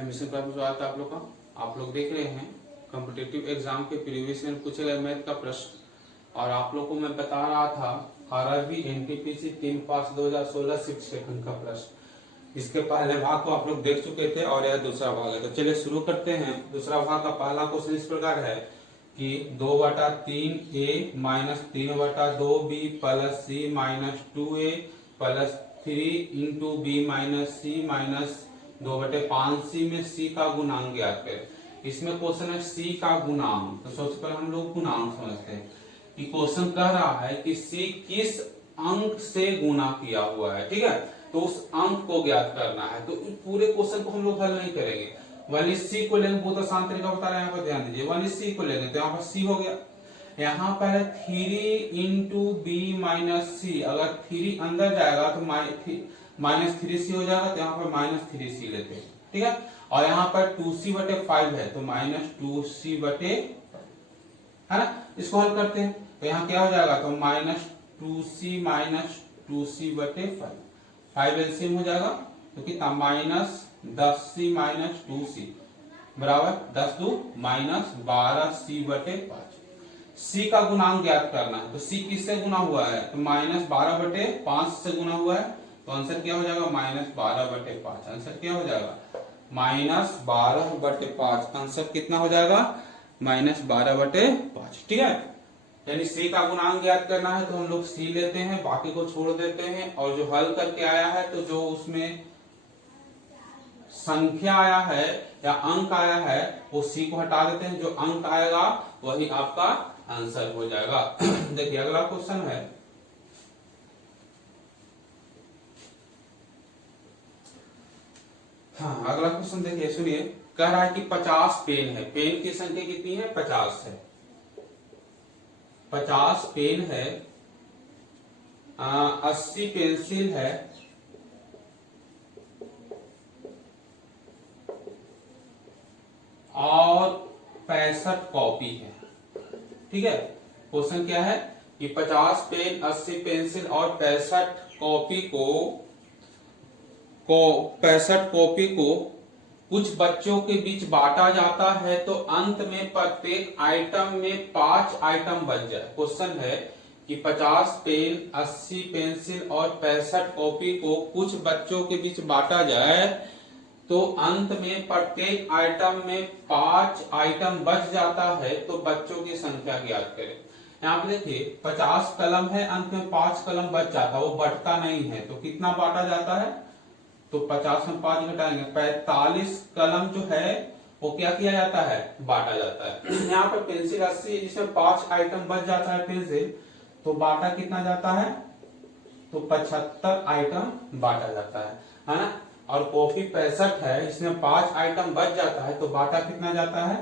Admission class में स्वागत है आप लोग का। आप लोग देख रहे हैं कॉम्पिटिटिव एग्जाम के प्रीवियस ईयर पूछे गए मैथ का प्रश्न, और आप लोग को मैं बता रहा था आरआरबी एनटीपीसी 3 पास 2016 शिफ्ट सेकंड का प्रश्न। इसके पहले भाग को आप लोग देख चुके थे और यह दूसरा भाग है। तो चलिए शुरू करते हैं। दूसरा भाग का पहला क्वेश्चन इस प्रकार है कि 2/3a minus 3/2b plus c minus 2a plus 3 into B minus C minus 2/5c में c का गुणांक ज्ञात करें। इसमें क्वेश्चन है c का गुणांक। तो सबसे पहले हम लोग गुणांक समझते हैं कि क्वेश्चन कह रहा है कि c किस अंक से गुणा किया हुआ है। ठीक है, तो उस अंक को ज्ञात करना है। तो पूरे क्वेश्चन को हम लोग हल नहीं करेंगे, 1/c को लेंगे। बहुत आसान तरीका बता रहे हैं, यहाँ पर ध्यान दीजिए। 1/c को लेंगे तो यहाँ पर c हो गया। यहाँ पर 3 इंटू बी माइनस सी, अगर 3 अंदर जाएगा तो -3c हो जाएगा। तो यहाँ पर -3c लेते हैं। ठीक है, और यहाँ पर 2c/5 है तो -2c है ना। इसको हल करते हैं तो यहाँ क्या हो जाएगा, तो -2c -2c/5, 5 एलसीएम हो जाएगा। तो कितना -10c -2c बराबर 10 2 -12c/5। c का गुणांक ज्ञात करना है। तो c किससे गुना हुआ है, तो -12/5 से गुना हुआ है। तो आंसर क्या हो जाएगा, -12/5। आंसर क्या हो जाएगा, -12/5। आंसर कितना हो जाएगा, -12/5। ठीक है, यानी c का गुणांक ज्ञात करना है तो हम लोग c लेते हैं, बाकी को छोड़ देते हैं। और जो हल करके आया है तो जो उसमें संख्या आया है या अंक आया है वो c को हटा देते हैं। जो अंक आएगा वही आपका आंसर हो जाएगा। देखिए अगला क्वेश्चन है, हाँ अगला क्वेश्चन देखिए, सुनिए। कह रहा है कि 50 पेन है। पेन की संख्या कितनी है, 50 है। 50 पेन है, 80 पेंसिल है, और 65 कॉपी है। ठीक है, क्वेश्चन क्या है कि 50 पेन 80 पेंसिल और 65 कॉपी को कुछ बच्चों के बीच बांटा जाता है तो अंत में प्रत्येक आइटम में 5 आइटम बच जाए। क्वेश्चन है कि 50 पेन 80 पेंसिल और 65 कॉपी को कुछ बच्चों के बीच बांटा जाए तो अंत में प्रत्येक आइटम में 5 आइटम बच जाता है तो बच्चों की संख्या ज्ञात करें। यहाँ पे देखिए 50 कलम है, अंत में 5 कलम बच जाता है, वो बढ़ता नहीं है। तो कितना बांटा जाता है, तो 50 में 5 घटाएंगे, 45 कलम जो है वो क्या किया जाता है, बांटा जाता है। यहाँ पर पेंसिल 80 जिसमें 5 आइटम बच जाता है पेंसिल, तो बांटा कितना जाता है, तो 75 आइटम बांटा जाता है ना। और कॉपी 65 है, इसमें 5 आइटम बच जाता है तो बांटा कितना जाता है,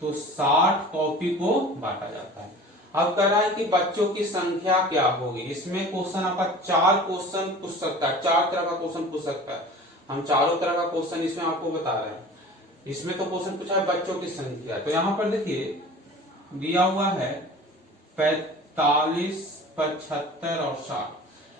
तो 60 कॉपी को बांटा जाता है। अब कह रहा है कि बच्चों की संख्या क्या होगी। इसमें क्वेश्चन आपका 4 क्वेश्चन पूछ सकता है, 4 तरह का क्वेश्चन पूछ सकता है। हम चारों तरह का क्वेश्चन इसमें आपको बता रहे हैं। इसमें तो क्वेश्चन पूछा है बच्चों की संख्या। तो यहाँ पर देखिए दिया हुआ है 45, 75 और 60।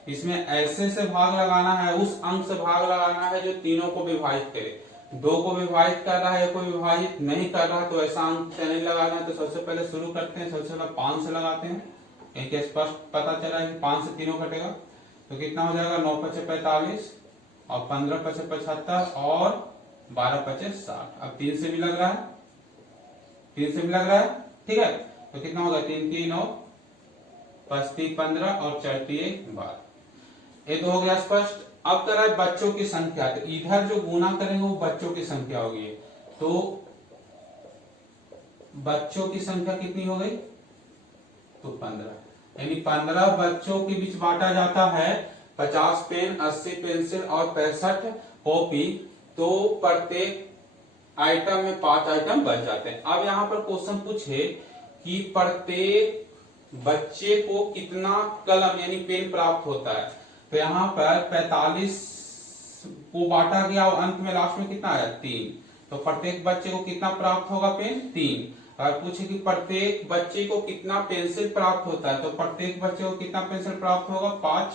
इसमें ऐसे से भाग लगाना है, उस अंक से भाग लगाना है जो तीनों को विभाजित करे। 2 को विभाजित कर रहा है, कोई विभाजित नहीं कर रहा है, तो ऐसा अंक से नहीं लगाना है। तो सबसे पहले शुरू करते हैं, सबसे पहले 5 से लगाते हैं। एक स्पष्ट पता चला है कि 5 से तीनों कटेगा तो कितना हो जाएगा, 9 5 45 और 15 5 75 और 12 5 60। अब 3 से भी लग रहा है, 3 से भी लग रहा है। ठीक है, तो कितना होगा, 3 3 9 5 3 15 और 4 3 12। ये तो हो गया स्पष्ट। अब कर रहा है बच्चों की संख्या। तो इधर जो गुना करेंगे वो बच्चों की संख्या होगी। तो बच्चों की संख्या कितनी हो गई, तो 15। यानी 15 बच्चों के बीच बांटा जाता है। 50 पेन 80 पेंसिल और 65 कॉपी, तो प्रत्येक आइटम में 5 आइटम बच जाते हैं। अब यहाँ पर क्वेश्चन पूछे कि प्रत्येक बच्चे को कितना कलम यानी पेन प्राप्त होता है। तो यहाँ पर 45 को बांटा गया और अंत में लास्ट में कितना आया, 3। तो प्रत्येक बच्चे को कितना प्राप्त होगा, पेन 3। और पूछे कि प्रत्येक बच्चे को कितना पेंसिल प्राप्त होता है, तो प्रत्येक बच्चे को कितना पेंसिल प्राप्त होगा, 5।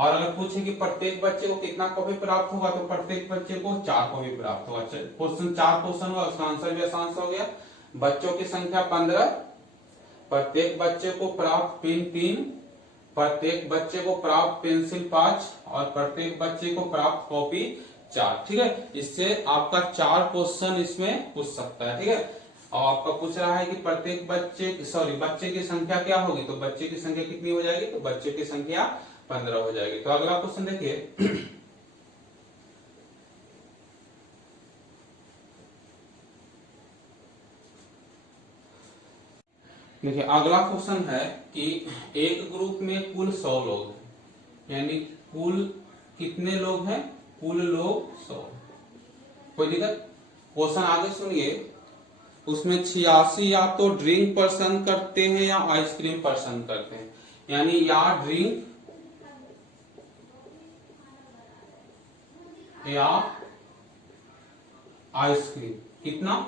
और अगर पूछे कि प्रत्येक बच्चे को कितना कॉपी प्राप्त होगा तो प्रत्येक बच्चे को 4 कॉपी प्राप्त होगा। क्वेश्चन 4 क्वेश्चन हुआ, उसका आंसर भी आसान से हो गया। बच्चों की संख्या 15, प्रत्येक बच्चे को प्राप्त पेन 3, प्रत्येक बच्चे को प्राप्त पेंसिल 5 और प्रत्येक बच्चे को प्राप्त कॉपी 4। ठीक है, इससे आपका 4 क्वेश्चन इसमें पूछ सकता है। ठीक है, और आपका पूछ रहा है कि प्रत्येक बच्चे की संख्या क्या होगी, तो बच्चे की संख्या कितनी हो जाएगी, तो बच्चे की संख्या 15 हो जाएगी। तो अगला क्वेश्चन देखिए देखिए अगला क्वेश्चन है कि एक ग्रुप में कुल 100 लोग हैं, यानी कुल कितने लोग हैं, कुल लोग 100। कोई दिक्कत? क्वेश्चन आगे सुनिए। उसमें 86 या तो ड्रिंक पसंद करते हैं या आइसक्रीम पसंद करते हैं, यानी या ड्रिंक या आइसक्रीम। कितना?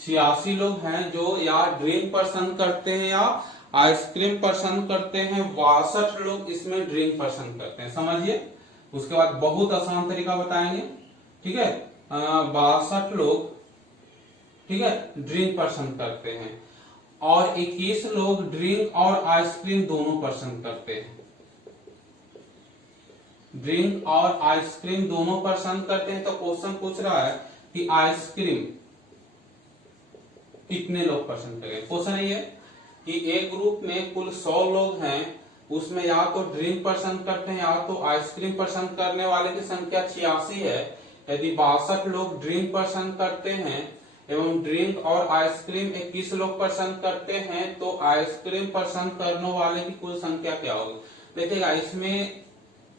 86 लोग हैं जो या ड्रिंक पसंद करते हैं या आइसक्रीम पसंद करते हैं। 62 लोग इसमें ड्रिंक पसंद करते हैं। समझिए, उसके बाद बहुत आसान तरीका बताएंगे। ठीक है, 62 लोग, ठीक है, ड्रिंक पसंद करते हैं और 21 लोग ड्रिंक और आइसक्रीम दोनों पसंद करते हैं। ड्रिंक और आइसक्रीम दोनों पसंद करते हैं। तो क्वेश्चन पूछ रहा है कि आइसक्रीम कितने लोग पसंद करेंगे। क्वेश्चन ये है कि एक ग्रुप में कुल 100 लोग हैं, उसमें या तो ड्रिंक पसंद करते हैं या तो आइसक्रीम पसंद करने वाले की संख्या 86 है। यदि 62 लोग ड्रिंक पसंद करते हैं एवं ड्रिंक और आइसक्रीम 21 लोग पसंद करते हैं, तो आइसक्रीम पसंद करने वाले की कुल संख्या क्या होगी। देखिएगा, इसमें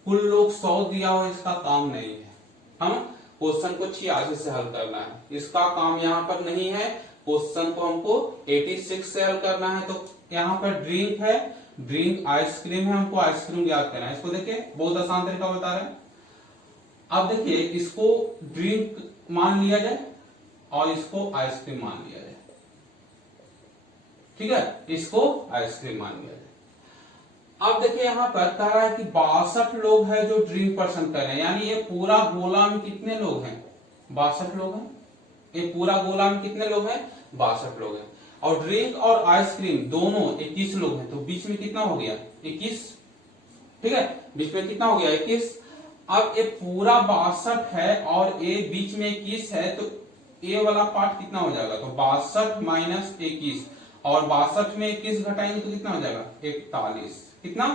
कुल लोग 100 दिया हुआ, इसका काम नहीं है। हम क्वेश्चन को 86 से हल करना है, इसका काम यहाँ पर नहीं है। क्वेश्चन को हमको 86 से हल करना है। तो यहाँ पर ड्रिंक है, ड्रिंक आइसक्रीम है, हमको आइसक्रीम याद करना है। इसको देखिए, बहुत आसान तरीका बता रहे हैं। अब देखिए, इसको ड्रिंक मान लिया जाए और इसको आइसक्रीम मान लिया जाए। ठीक है, इसको आइसक्रीम मान लिया जाए। अब देखिए यहाँ पर कह रहा है कि 62 लोग हैं जो ड्रिंक पसंद कर रहे हैं, यानी ये पूरा गोला में कितने लोग हैं, 62 लोग हैं। ये पूरा गोला में कितने लोग हैं, 62 लोग हैं। और ड्रिंक और आइसक्रीम दोनों 21 लोग हैं, तो बीच में कितना हो गया, 21। ठीक है, बीच में कितना हो गया, 21। अब ये पूरा 62 है और ये बीच में 21 है, तो ये वाला पार्ट कितना हो जाएगा, तो 62 माइनस 21, और 62 में 21 घटाएंगे तो कितना हो जाएगा, 41। कितना,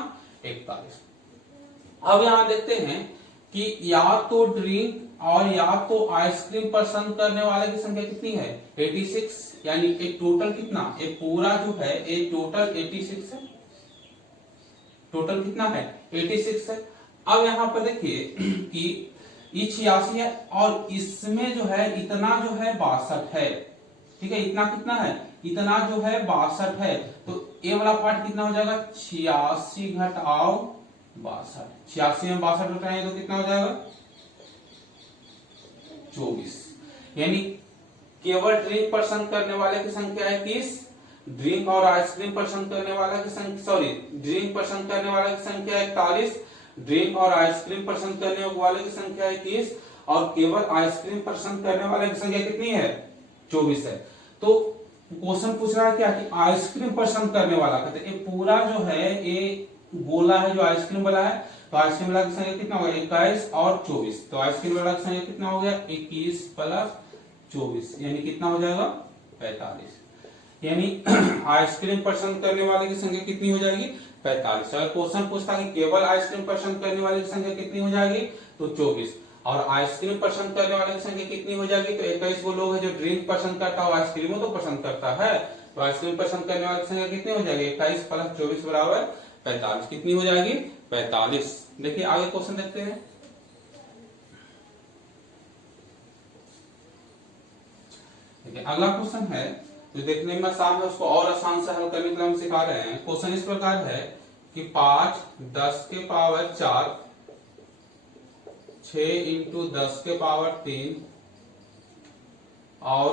41। अब यहां देखते हैं कि या तो ड्रिंक और या तो आइसक्रीम पसंद करने वाले की संख्या कितनी है, 86, यानी एक टोटल कितना, एक पूरा जो है एक टोटल 86 है। टोटल कितना है, 86 है। अब यहां पर देखिए कि ये 86 है और इसमें जो है इतना जो है 62 है। ठीक है, इतना कितना है, इतना जो है 62 है। तो ये वाला पार्ट कितना हो जाएगा, 86 घटाओ 62। 86 में 62 घटाएंगे तो कितना हो जाएगा, 24। यानी केवल ड्रिंक पसंद करने वाले की संख्या है 30, ड्रिंक और आइसक्रीम पसंद करने वाला की संख्या, ड्रिंक पसंद करने वाले की संख्या 41, ड्रिंक और आइसक्रीम पसंद करने वाले की संख्या 21, और केवल आइसक्रीम पसंद करने वाले की संख्या कितनी है, 24 है। तो क्वेश्चन पूछ रहा है क्या कि आइसक्रीम पसंद करने वाला, कहते ये पूरा जो है ये गोला है जो आइसक्रीम वाला है, तो आइसक्रीम वाला की संख्या कितना हो गया, 21 और 24। तो आइसक्रीम वाला की संख्या कितना हो गया, 21 प्लस 24, यानी कितना हो जाएगा, 45। यानी आइसक्रीम पसंद करने वाले की संख्या कितनी हो जाएगी, 45। अगर क्वेश्चन पूछता है कि केवल आइसक्रीम पसंद करने वाले की संख्या कितनी हो जाएगी, तो 24, और आइसक्रीम पसंद करने वाले की संख्या कितनी हो जाएगी, तो 21 वो लोग है जो ड्रिंक पसंद करता है, आइसक्रीम तो पसंद करता है, तो आइसक्रीम पसंद करने वाले की संख्या कितनी हो जाएगी, 21 प्लस 24 बराबर 45। कितनी हो जाएगी, 45। देखिए आगे क्वेश्चन देखते हैं। देखिए अगला क्वेश्चन है जो देखने में आसान है, उसको और आसान से हल करने के लिए हम सिखा रहे हैं। क्वेश्चन इस प्रकार है कि 5 10 के पावर 4, 6 इंटू 10 के पावर 3 और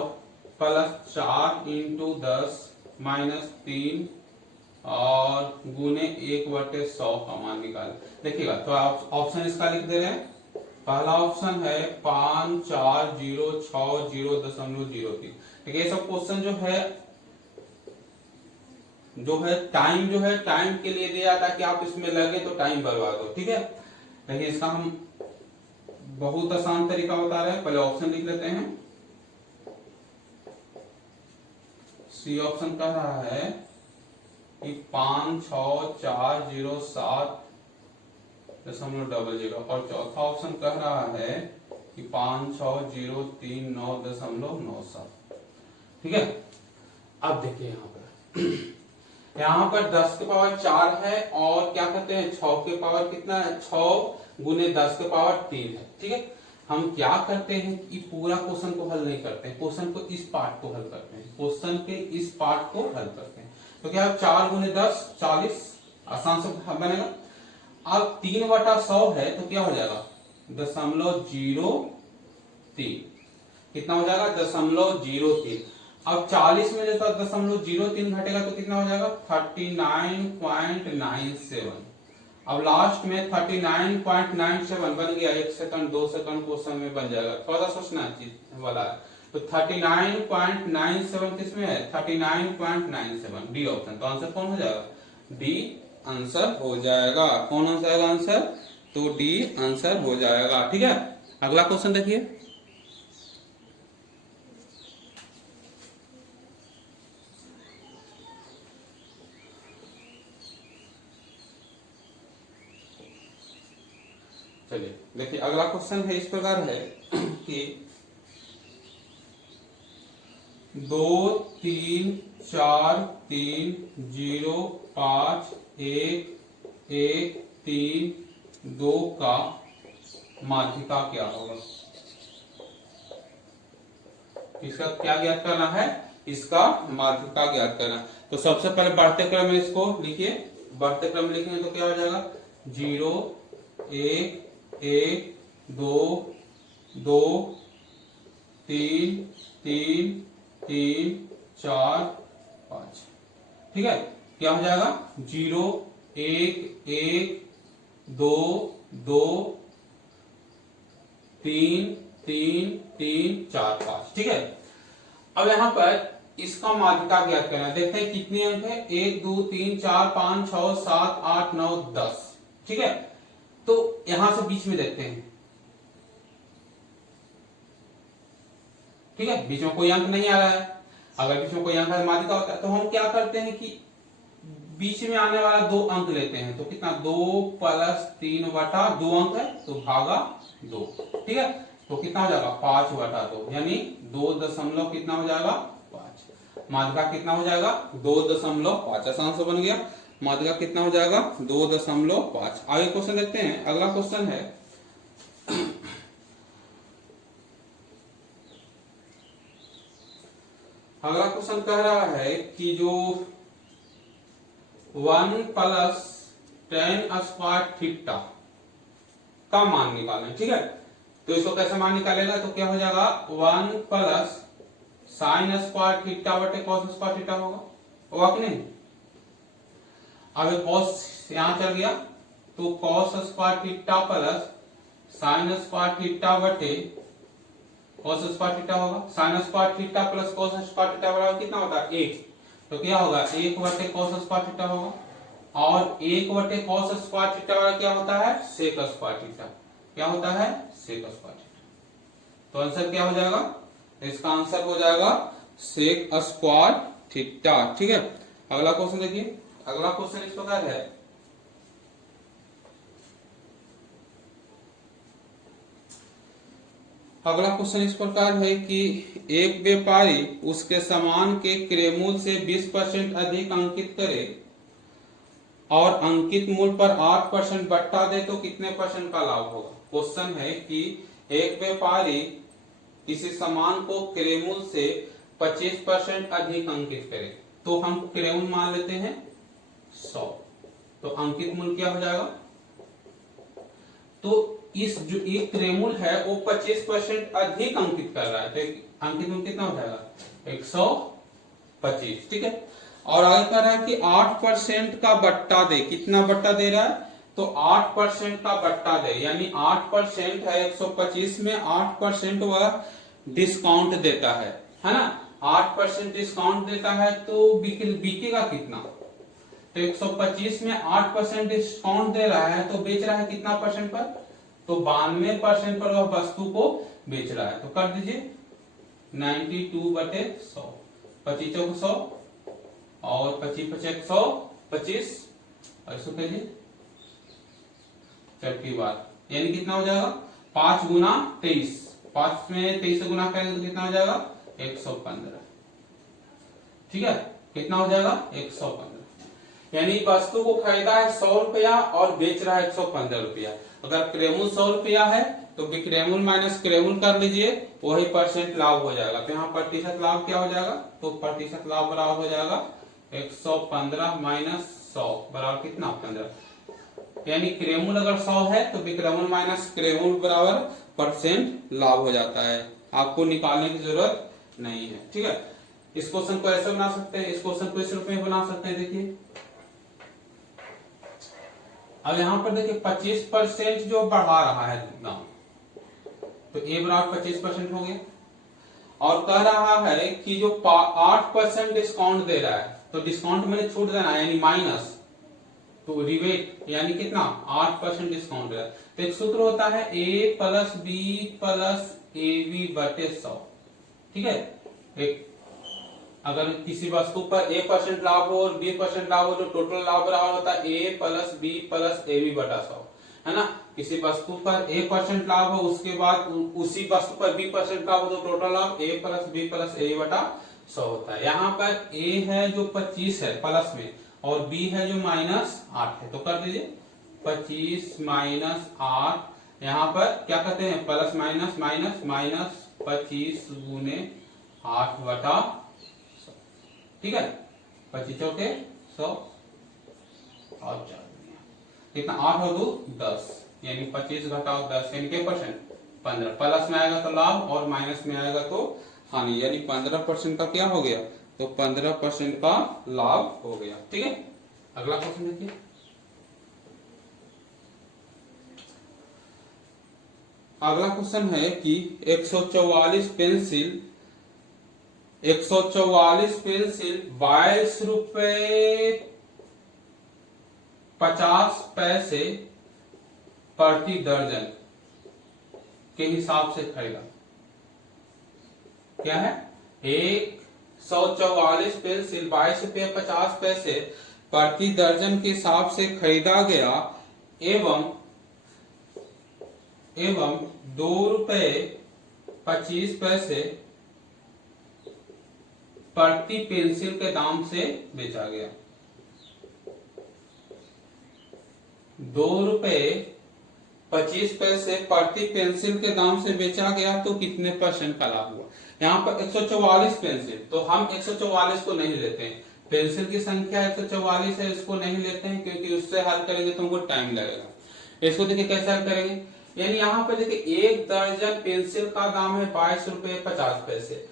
प्लस 4 इंटू 10 माइनस 3 और गुने 1/100 का मान निकाले। देखिएगा तो आप ऑप्शन इसका लिख दे रहे हैं। पहला ऑप्शन है 54060.03। देखिए ये सब क्वेश्चन जो है टाइम के लिए दिया था कि आप इसमें लगे तो टाइम बर्बाद हो, ठीक है। देखिए इसका हम बहुत आसान तरीका बता रहे हैं। पहले ऑप्शन लिख लेते हैं। सी ऑप्शन कह रहा है कि 56407.00 और चौथा ऑप्शन कह रहा है कि 56039.97। ठीक है। अब देखिए यहाँ पर 10 के पावर 4 है और क्या करते हैं 6 के पावर कितना है 6 गुने 10 के पावर 3 है, ठीक है। हम क्या करते हैं कि पूरा क्वेश्चन को हल नहीं करते हैं, क्वेश्चन को इस पार्ट को हल करते हैं, क्वेश्चन के इस पार्ट को हल करते हैं। तो क्या 4 गुने 10 40 आसान से बनेगा। अब 3/100 है तो क्या हो जाएगा 0.03। कितना हो जाएगा 0.03। अब 40 में जो 0.03 घटेगा तो कितना हो जाएगा 39.97। अब लास्ट में 39.97 बन गया। 1 सेकंड 2 सेकंड क्वेश्चन में बन जाएगा, थोड़ा सा सोचना वाला है। तो 39.97 किसमें है 39.97 डी ऑप्शन। तो आंसर कौन हो जाएगा डी आंसर हो जाएगा। कौन हो जाएगा आंसर तो डी आंसर हो जाएगा, ठीक है। अगला क्वेश्चन देखिए। चलिए देखिए अगला क्वेश्चन है इस प्रकार है कि 2 3 4 3 0 5 1 1 3 2 का माध्यिका क्या होगा। इसका क्या ज्ञात करना है, इसका माध्यिका ज्ञात करना। तो सबसे पहले बढ़ते क्रम में इसको लिखिए। बढ़ते क्रम में लिखेंगे तो क्या हो जाएगा 0 1 1 2 2 3 3 3 4 5, ठीक है। क्या हो जाएगा 0 1 1 2 2 3 3 3 4 5, ठीक है। अब यहाँ पर इसका माध्यिका ज्ञात करना है। देखते हैं कितने अंक है 1 2 3 4 5 6 7 8 9 10, ठीक है। तो यहां से बीच में देखते हैं, ठीक है। बीच में कोई अंक नहीं आ रहा है। अगर बीच में कोई अंक माध्यिका होता है तो हम क्या करते हैं कि बीच में आने वाला 2 अंक लेते हैं। तो कितना 2 + 3/2 अंक है तो भागा 2, ठीक है। तो कितना हो जाएगा 5/2 यानी 2 दशमलव कितना हो जाएगा 5। माध्यिका कितना हो जाएगा 2.5। आसान से बन गया। माध्यिका कितना हो जाएगा 2.5। आगे क्वेश्चन देखते हैं। अगला क्वेश्चन है अगला क्वेश्चन कह रहा है कि जो 1 + tan² थीटा का मान निकालें, ठीक है। तो इसको कैसे मान निकालेगा तो क्या हो जाएगा 1 + sin² थीटा/cos² थीटा होगा कि नहीं। अब cos यहां चल गया तो cos² थीटा + sin² थीटा/cos² होगा। sin² थीटा + cos² थीटा बराबर कितना होता है 1। तो क्या होगा 1/cos² थीटा होगा। और 1/cos² थीटा वाला क्या होता है sec² थीटा। क्या होता है sec² थीटा। तो आंसर क्या हो जाएगा, इसका आंसर हो जाएगा sec² थीटा, ठीक है। अगला क्वेश्चन देखिए। अगला क्वेश्चन इस प्रकार है अगला क्वेश्चन इस प्रकार है कि एक व्यापारी उसके सामान के क्रय मूल्य से 20% अधिक अंकित करे और अंकित मूल्य पर 8% बट्टा दे तो कितने % का लाभ होगा। क्वेश्चन है कि एक व्यापारी किसी सामान को क्रय मूल्य से 25% अधिक अंकित करे। तो हम क्रय मूल्य मान लेते हैं 100। तो अंकित मूल्य क्या हो जाएगा तो इस जो एक क्रय मूल्य है वो 25% अधिक अंकित कर रहा है। तो अंकित मूल्य कितना हो जाएगा 125, ठीक है। और आगे कह रहा है कि 8% का बट्टा दे। कितना बट्टा दे रहा है? तो 8% का बट्टा दे, यानी 8% है 125 में, 8% वह डिस्काउंट देता है ना। 8% डिस्काउंट देता है तो बिकेगा कितना? तो 125 में 8% डिस्काउंट दे रहा है तो बेच रहा है कितना परसेंट पर? तो 92% पर वह वस्तु को बेच रहा है। तो कर दीजिए 92/100, 25 चौक 100 और 25 5 125 और इसको कहिए चटकी बार, यानी कितना हो जाएगा? 5 गुना 23, 5 में 23 से गुना करेंगे तो कितना हो जाएगा? 115। ठीक है, कितना हो जाएगा? 115। यानी वस्तु को खरीदा है 100 रुपया और बेच रहा है 115 रुपया। अगर क्रेमुल 100 रुपया है तो क्रेमुल माइनस क्रेमुल कर लीजिए, वही परसेंट लाभ हो जाएगा। तो यहाँ प्रतिशत लाभ क्या हो जाएगा? तो प्रतिशत लाभ बराबर हो जाएगा 115 माइनस 100 बराबर कितना? 15। यानी क्रेमुल अगर 100 है तो विक्रमुल माइनस क्रेमुल बराबर परसेंट लाभ हो जाता है। आपको निकालने की जरूरत नहीं है। ठीक है, इस क्वेश्चन को ऐसे बना सकते हैं, इस क्वेश्चन को इस रूप में बना सकते हैं। देखिए अब यहाँ पर देखिए 25% जो बढ़ा रहा है दाम, तो ए बराबर 25% हो गया। और कह रहा है कि जो 8% डिस्काउंट दे रहा है, तो डिस्काउंट मैंने छूट देना है यानी माइनस, तो रिवेट यानी कितना? 8% डिस्काउंट दे रहा है। तो एक सूत्र होता है A plus B plus A B बटे 100। ठीक है, एक अगर किसी वस्तु पर A% लाभ हो और B% लाभ हो, जो टोटल लाभ बराबर होता है A plus B plus A B बटा 100, है ना। किसी वस्तु पर A% लाभ हो, उसके बाद उसी वस्तु पर B% लाभ हो तो टोटल लाभ A plus B plus A B बटा 100 होता है। यहाँ पर A है जो 25 है प्लस में और B है जो -8 है, तो कर दीजिए 25 माइनस 8, यहाँ पर क्या कहते हैं? प्लस माइनस माइनस माइनस 25 गुने 8 बटा, ठीक है, 25 चौके 100 और 4 कितना? 8 और 2 10, यानी 25 घटाओ 10 यानी के परसेंट? 15। प्लस में आएगा तो लाभ और माइनस में आएगा तो हानि, यानी 15% का क्या हो गया? तो 15% का लाभ हो गया। ठीक है, अगला क्वेश्चन देखिए। अगला क्वेश्चन है कि 144 पेंसिल 22 रुपए 50 पैसे प्रति दर्जन के हिसाब से खरीदा। क्या है? 144 पेंसिल 22 रुपये 50 पैसे प्रति दर्जन के हिसाब से खरीदा गया एवं 2 रुपए 25 पैसे प्रति पेंसिल के दाम से बेचा गया। 2 रुपए 25 पैसे प्रति पेंसिल के दाम से बेचा गया तो कितने परसेंट का लाभ हुआ? यहाँ पर 144 पेंसिल, तो हम 144 को नहीं लेते हैं, पेंसिल की संख्या 144 है, इसको नहीं लेते हैं क्योंकि उससे हल करेंगे तो हमको टाइम लगेगा। इसको देखिए कैसे हल करेंगे, यानी यहाँ पर देखिए 1 दर्जन पेंसिल का दाम है 22 रुपये 50 पैसे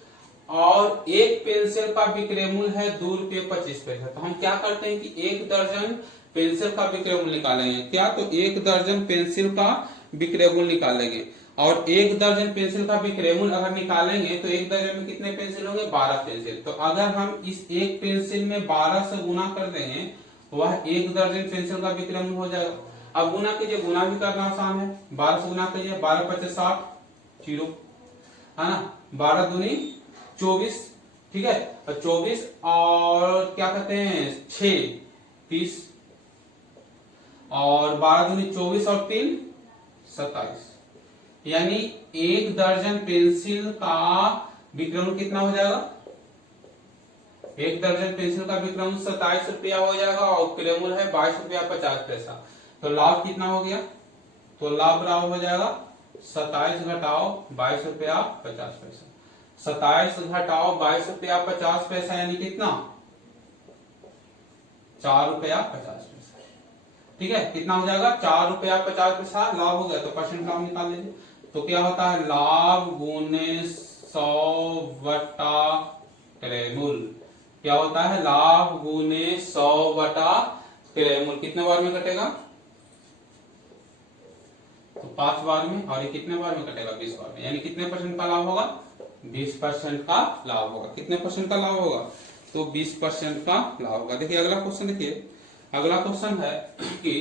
और एक पेंसिल का विक्रय मूल्य है 2 रुपये 25 पैसे। तो हम क्या करते हैं कि 1 दर्जन पेंसिल का विक्रय मूल्य निकालेंगे। क्या? तो 1 दर्जन पेंसिल का विक्रय मूल्य निकालेंगे और 1 दर्जन पेंसिल का विक्रय मूल्य अगर निकालेंगे तो 1 दर्जन में कितने पेंसिल होंगे? 12 पेंसिल। तो अगर हम इस एक पेंसिल में 12 से गुना कर देंगे वह 1 दर्जन पेंसिल का विक्रय मूल्य हो जाएगा। अब गुना कीजिए, गुना भी करना आसान है, 12 से गुना कीजिए, 12 25 60 जीरो, है ना, 12 दूनी 24, ठीक है, और 24 और क्या कहते हैं 6 30 और 12 दूनी 24 और 3 27, यानी 1 दर्जन पेंसिल का विक्रय मूल्य कितना हो जाएगा? 1 दर्जन पेंसिल का विक्रय मूल्य 27 रुपया हो जाएगा और क्रय मूल्य है 22 रुपया 50 पैसा। तो लाभ कितना हो गया? तो लाभ बराबर हो जाएगा 27 घटाओ 22 रुपया 50 पैसा। 27 घटाओ 22 रुपया 50 पैसा यानी कितना? 4 रुपया 50 पैसा। ठीक है, कितना हो जाएगा? 4 रुपया 50 पैसा लाभ हो गया। तो परसेंट लाभ निकाल लीजिए। तो क्या होता है? लाभ गुने 100 बटा क्रय मूल्य, क्या होता है, लाभ गुने 100 बटा किराया मूल्य। कितने बार में कटेगा, तो 5 बार में, और ये कितने बार में कटेगा, 20 बार में। यानी कितने परसेंट का लाभ होगा, 20% का लाभ होगा। कितने परसेंट का लाभ होगा, तो 20% का लाभ होगा। देखिए अगला क्वेश्चन, देखिए अगला क्वेश्चन है कि,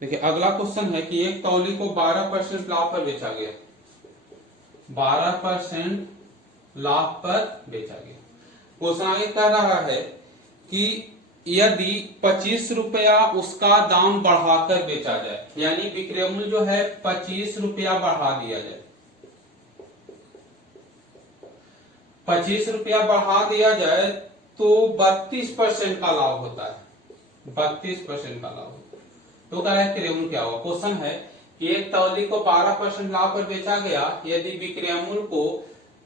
देखिए अगला क्वेश्चन है कि एक तौली को 12% लाभ पर बेचा गया, 12% लाभ पर बेचा गया। क्वेश्चन आगे कह रहा है कि यदि 25 रुपया उसका दाम बढ़ाकर बेचा जाए, यानी विक्रय मूल्य जो है 25 रुपया बढ़ा दिया जाए, 25 रुपया बढ़ा दिया जाए तो 32% का लाभ होता है, 32% का लाभ होता है। तो क्या है, विक्रय मूल्य क्या होगा। क्वेश्चन है कि एक तौली को 12% लाभ पर बेचा गया, यदि विक्रय मूल्य को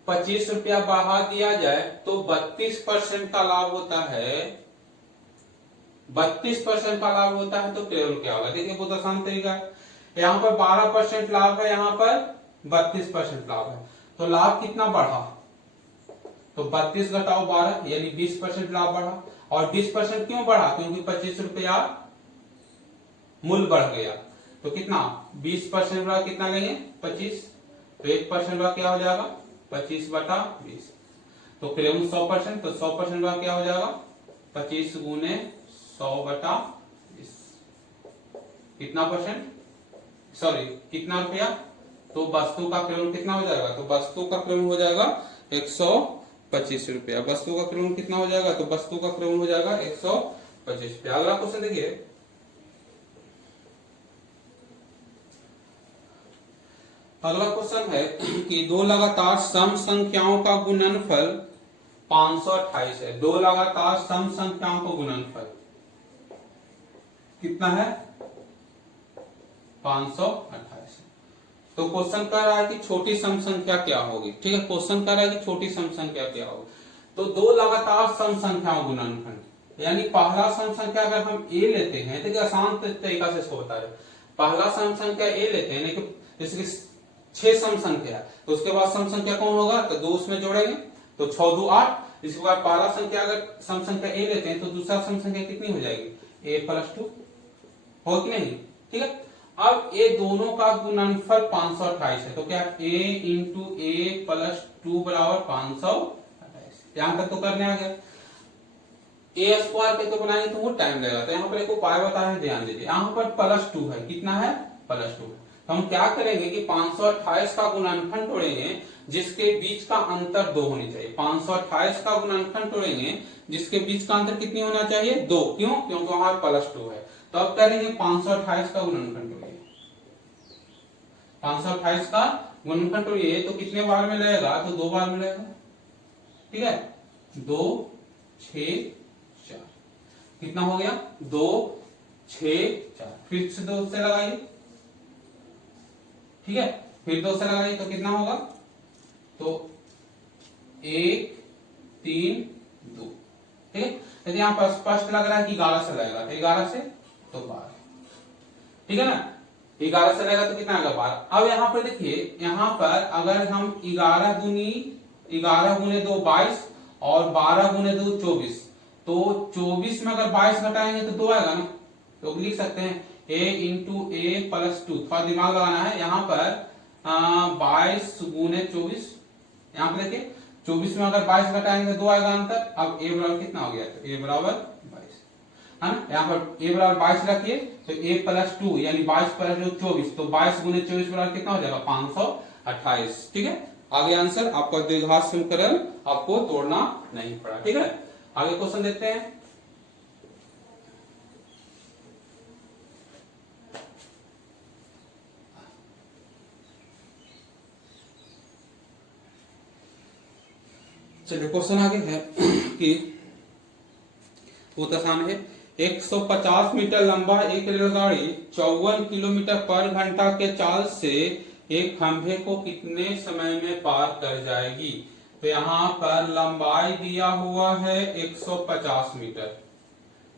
25 रुपया बढ़ा दिया जाए तो 32% का लाभ होता है, 32% का लाभ होता है। तो विक्रय मूल्य क्या होगा। देखिए बहुत आसान तरीका है, यहाँ पर 12% लाभ है, यहाँ पर 32% लाभ है, तो लाभ कितना बढ़ा, तो 32 घटाओ 12 यानी 20% लाभ बढ़ा। और 20% क्यों बढ़ा, क्योंकि 25 रुपया मूल्य बढ़ गया, तो कितना 20% बढ़ा, कितना लेंगे 25, तो 1% बढ़ा क्या हो जाएगा 25 बटा 20, तो फिर 100%, तो 100% बढ़ा क्या हो जाएगा 25 गुने 100 बटा 20, कितना परसेंट, सॉरी कितना रुपया, तो वस्तु का क्रय कितना हो जाएगा, तो वस्तु का क्रय हो जाएगा 125 रुपया। वस्तु का क्रय कितना हो जाएगा, तो वस्तु का क्रय हो जाएगा 125 रुपया। अगला क्वेश्चन देखिए, अगला क्वेश्चन है कि दो लगातार सम संख्याओं का गुणनफल 528 है। दो लगातार सम संख्याओं का गुणनफल कितना है 528। तो क्वेश्चन कह रहा है कि छोटी सम संख्या क्या होगी। ठीक है, क्वेश्चन कह रहा है कि छोटी सम संख्या क्या होगी। तो दो लगातार सम संख्याओं गुणनफल, यानी पहला सम संख्या अगर हम ए लेते हैं, तो आसान तरीका से इसको बता रहे, पहला सम संख्या ए लेते हैं, जैसे कि 6 सम संख्या, तो उसके बाद सम संख्या कौन होगा, तो 2 उसमें जोड़ेंगे, तो 6 2 8। इसके बाद पहला संख्या अगर सम संख्या ए लेते हैं, तो दूसरा सम संख्या कितनी हो जाएगी, a + 2, हो कि नहीं। ठीक है, अब ये दोनों का गुणनफल 528 है, तो क्या a × a + 2 = 528। यहां तक तो करने आ गया। a² के तो बनाएंगे तो वो टाइम लगेगा, तो यहाँ पर एक उपाय बताया है, ध्यान दीजिए। यहाँ पर +2 है, कितना है +2 है, तो हम क्या करेंगे कि 528 का गुणनफल तोड़ेंगे जिसके बीच का अंतर 2 होनी चाहिए। 528 का गुणनफल तोड़ेंगे जिसके बीच का अंतर कितनी होना चाहिए, 2। क्यों, क्योंकि वहां +2 है। तो अब करेंगे 528 का गुणनफल तोड़िए, 528 का गुणनफल तोड़िए, तो कितने बार में लगेगा, तो 2 बार में लगेगा। ठीक है, 2 6 4, कितना हो गया 2 6 4, फिर से 2 से लगाइए। ठीक है, फिर 2 से लगाइए तो कितना होगा, तो 1 3 2। ठीक है, यदि यहाँ पर स्पष्ट लग रहा है कि 11 से लगेगा, तो 11 से तो 12। ठीक है ना, 11 से लगेगा तो कितना आएगा 12। अब यहाँ पर देखिए, यहाँ पर अगर हम 11 गुने 2 22 और 12 गुने 2 24, तो 24 में अगर 22 घटाएंगे तो 2 आएगा ना, तो लिख सकते हैं a × a + 2। थोड़ा दिमाग लगाना है, यहाँ पर 22 गुने 24, यहाँ पर देखिए 24 में अगर 22 घटाएंगे तो 2 आएगा अंतर। अब a बराबर कितना हो गया, तो a बराबर 22 है ना। यहाँ पर a बराबर 22 रखिए, तो a + 2 यानी 22 + 2 24, तो 22 गुने 24 बराबर कितना हो जाएगा 528। ठीक है, आगे आंसर आपका द्विघात समीकरण आपको तोड़ना नहीं पड़ा। ठीक है, आगे क्वेश्चन देखते हैं। चलिए क्वेश्चन आगे है कि बहुत आसान है। 150 मीटर लंबा एक रेलगाड़ी 54 किलोमीटर/घंटा के चाल से एक खंभे को कितने समय में पार कर जाएगी। तो यहाँ पर लंबाई दिया हुआ है 150 मीटर,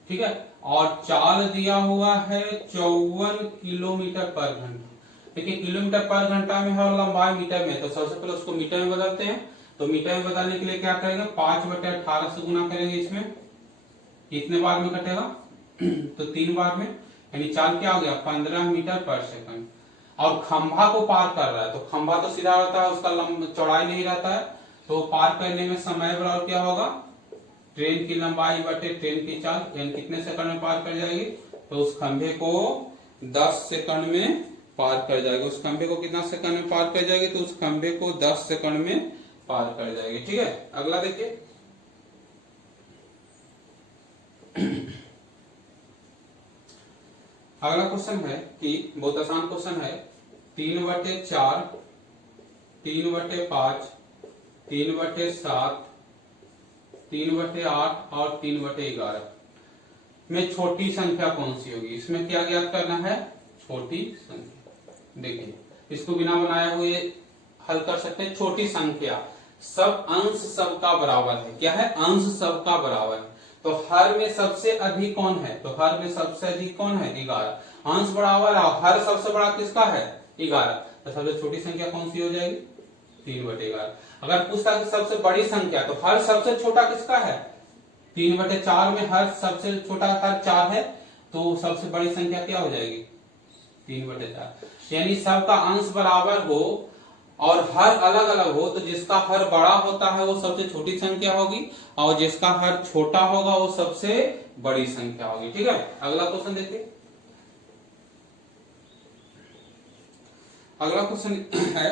ठीक है, और चाल दिया हुआ है 54 किलोमीटर/घंटा। देखिए किलोमीटर/घंटा में है और लंबाई मीटर में, तो सबसे पहले उसको मीटर में बदलते हैं। तो मीटर में बदलने के लिए क्या करेंगे, 5/18 से गुना करेंगे। इसमें कितने बार में कटेगा तो 3 बार में, यानी चाल क्या हो गया 15 मीटर पर सेकंड। और खंभा को पार कर रहा है, तो खंभा तो सीधा रहता है, उसका चौड़ाई नहीं रहता है, तो पार करने में समय बराबर क्या होगा, ट्रेन की लंबाई बटे ट्रेन की चाल, यानी कितने सेकंड में पार कर जाएगी, तो उस खंभे को 10 सेकंड में पार कर जाएगी। उस खंभे को कितना सेकंड में पार कर जाएगी, तो उस खंभे को 10 सेकंड में पार कर जाएगी। ठीक है, अगला देखिए। अगला क्वेश्चन है कि बहुत आसान क्वेश्चन है, 3/4, 3/5, 3/7, 3/8 और 3/11 में छोटी संख्या कौन सी होगी। इसमें क्या ज्ञात करना है, छोटी संख्या। देखिए इसको बिना बनाए हुए हल कर सकते हैं। छोटी संख्या सब अंश सबका बराबर है, क्या है, अंश सबका बराबर है। तो हर में सबसे अधिक कौन है, तो हर में सबसे अधिक कौन है, 11। अंश बराबर है, हर सबसे बड़ा किसका है, 11। तो सबसे छोटी संख्या कौन सी हो जाएगी, 3/11। अगर पूछता है सबसे बड़ी संख्या, तो हर सबसे छोटा किसका है, 3/4 में हर सबसे छोटा हर 4 है, तो सबसे बड़ी संख्या क्या हो जाएगी, 3/4। यानी सबका अंश बराबर हो और हर अलग अलग हो, तो जिसका हर बड़ा होता है वो सबसे छोटी संख्या होगी, और जिसका हर छोटा होगा वो सबसे बड़ी संख्या होगी। ठीक है, अगला क्वेश्चन देखिए। अगला क्वेश्चन है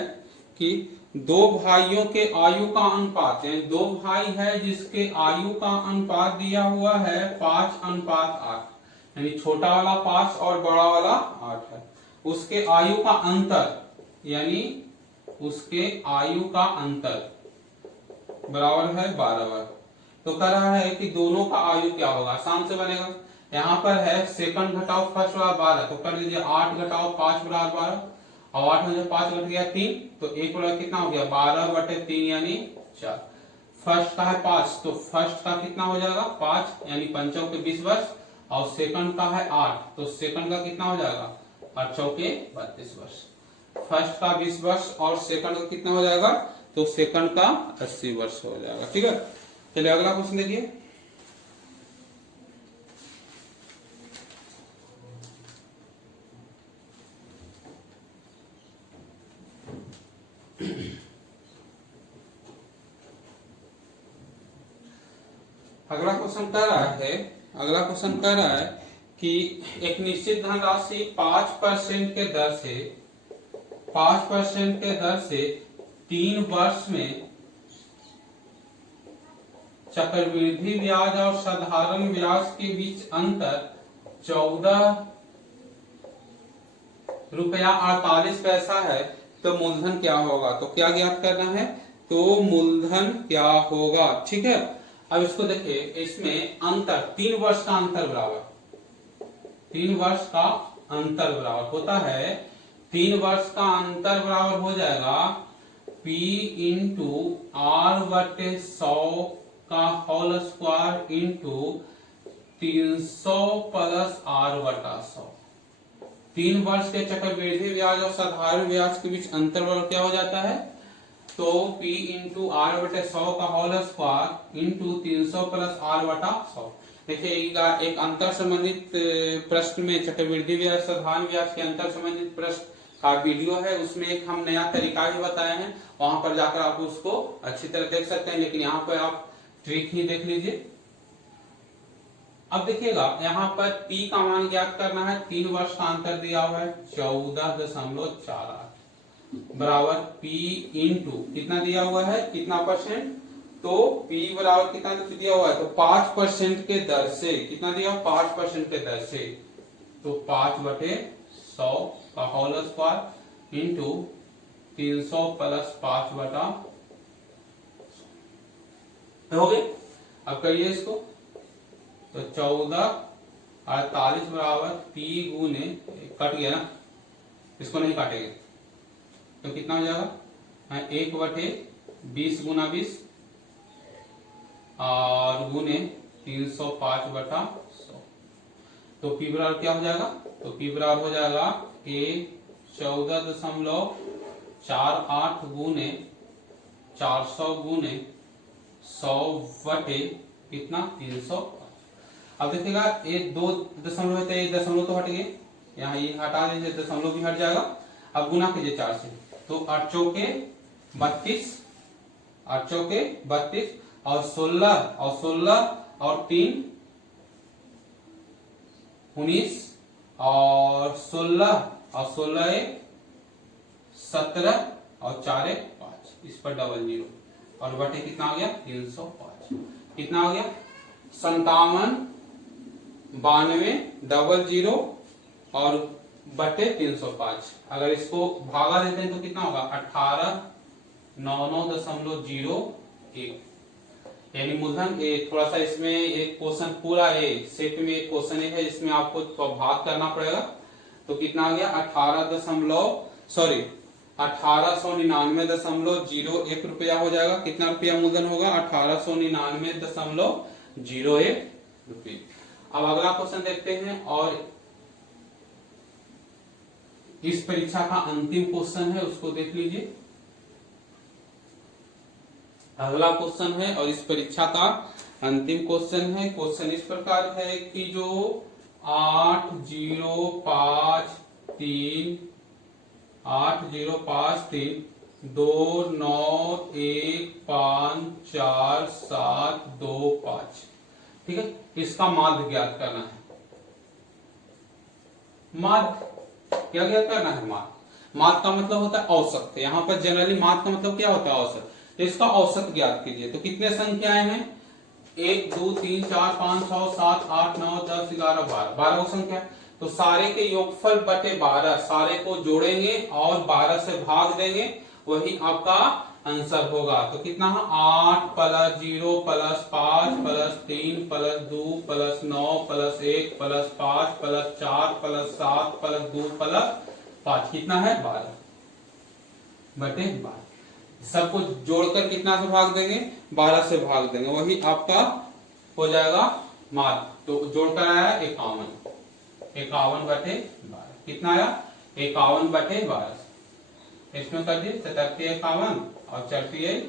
कि दो भाइयों के आयु का अनुपात, यानी दो भाई है जिसके आयु का अनुपात दिया हुआ है 5:8, यानी छोटा वाला 5 और बड़ा वाला 8 है। उसके आयु का अंतर, यानी उसके आयु का अंतर बराबर है 12 बार। तो कह रहा है कि दोनों का आयु क्या होगा, आसान से बनेगा। यहाँ पर है सेकंड घटाओ फर्स्ट बराबर 12, तो कर लीजिए 8 घटाओ 5 बराबर 12, और 8 में से 5 घट गया 3, तो एक बराबर कितना हो गया 12/3 यानी 4। फर्स्ट का है 5, तो फर्स्ट का कितना हो जाएगा 5, यानी 5 के 20 वर्ष, और सेकंड का है 8, तो सेकंड का कितना हो जाएगा 8 चौके 32 वर्ष। फर्स्ट का 20 वर्ष और सेकंड का कितना हो जाएगा, तो सेकंड का 80 वर्ष हो जाएगा। ठीक है, चलिए अगला क्वेश्चन देखिए। अगला क्वेश्चन कह रहा है कि एक निश्चित धनराशि 5% के दर से 3 वर्ष में चक्रवृद्धि ब्याज और साधारण ब्याज के बीच अंतर 14.48 है, तो मूलधन क्या होगा। तो क्या ज्ञात करना है, तो मूलधन क्या होगा। ठीक है, अब इसको देखिए, इसमें अंतर 3 वर्ष का अंतर बराबर, 3 वर्ष का अंतर बराबर होता है, 3 वर्ष का अंतर बराबर हो जाएगा P इंटू R/100 का whole square into 300 plus R/100। 3 वर्ष के चक्रवृद्धि ब्याज और साधारण ब्याज के बीच अंतर बराबर क्या हो जाता है, तो P इंटू R/100 का whole square into 300 plus R/100। देखिए एक अंतर संबंधित प्रश्न में चक्रवृद्धि ब्याज साधारण ब्याज के अंतर संबंधित प्रश्न का वीडियो है, उसमें एक हम नया तरीका भी बताए हैं, वहां पर जाकर आप उसको अच्छी तरह देख सकते हैं, लेकिन यहाँ पर आप ट्रिक ही देख लीजिए। अब देखिएगा यहाँ पर P का मान ज्ञात करना है, 3 वर्ष का अंतर दिया हुआ है 14.48 बराबर P इंटू कितना दिया हुआ है, कितना परसेंट, तो P बराबर कितना दिया हुआ है, तो 5% के दर से, कितना दिया हुआ 5% के दर से, तो 5/100 का होल स्क्वायर इंटू 300 प्लस 5/100 हो गए। अब करिए इसको, तो 14.48 बराबर P गुने, कट गया ना, इसको नहीं काटेंगे, तो कितना हो जाएगा 1/20 गुना 20 और गुने 305/100, तो P बराबर क्या हो जाएगा, तो P बराबर हो जाएगा 14.48 गुने 400 गुने 100 बटे कितना 300। अब देखिएगा ये 2 दशमलव है तो ये दशमलव तो हट गए, यहाँ ये हटा दीजिए, दशमलव भी हट जाएगा। अब गुना कीजिए 4 से, तो 8 चौके 32, 8 चौके 32 और 16 और 3 19 और 16 एक 17 और 4 एक 5, इस पर डबल 0 और बटे कितना आ गया 305। कितना आ गया 57 92 डबल 0 और बटे 305। अगर इसको भागा देते हैं तो कितना होगा 18 99.01, यानी मूलधन थोड़ा सा इसमें एक क्वेश्चन पूरा सेट में एक क्वेश्चन है जिसमें आपको तो भाग करना पड़ेगा। तो कितना आ गया 1899.01 रुपया हो जाएगा। कितना रुपया मूलधन होगा 1899.01 रुपये। अब अगला क्वेश्चन देखते हैं, और इस परीक्षा का अंतिम क्वेश्चन है, उसको देख लीजिए। अगला क्वेश्चन है और इस परीक्षा का अंतिम क्वेश्चन है। क्वेश्चन इस प्रकार है कि जो 805329154725, ठीक है, इसका माध्य ज्ञात करना है। माध्य क्या ज्ञात करना है? माध्य का मतलब होता है औसत। यहाँ पर जनरली माध्य का मतलब क्या होता है? औसत। तो इसका औसत ज्ञात कीजिए। तो कितने संख्याएं हैं? 1 2 3 4 5 6 7 8 9 10 11 12, 12 संख्या। तो सारे के योगफल बटे 12, सारे को जोड़ेंगे और 12 से भाग देंगे, वही आपका आंसर होगा। तो कितना है 8 + 0 + 5 + 3 + 2 + 9 + 1 + 5 + 4 + 7 + 2 + 5, कितना है 12 बटे 12। सबको जोड़कर कितना से भाग देंगे? 12 से भाग देंगे, वही आपका हो जाएगा माध्य। तो जोड़कर आया 51 बटे 12। कितना आया 51 बटे 12। इसमें कर दिए 77 51 और 44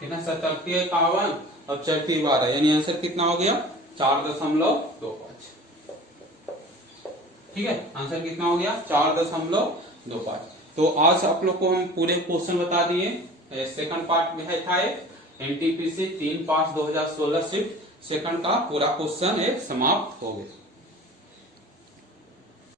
कितना 77 51 और 44 12, यानी आंसर कितना हो गया 4.25। ठीक है, आंसर कितना हो गया 4.25। तो आज आप लोग को हम पूरे क्वेश्चन बता दिए। सेकंड पार्ट में था एनटीपीसी 3/5/2016 शिफ्ट सेकंड का पूरा क्वेश्चन समाप्त हो गया।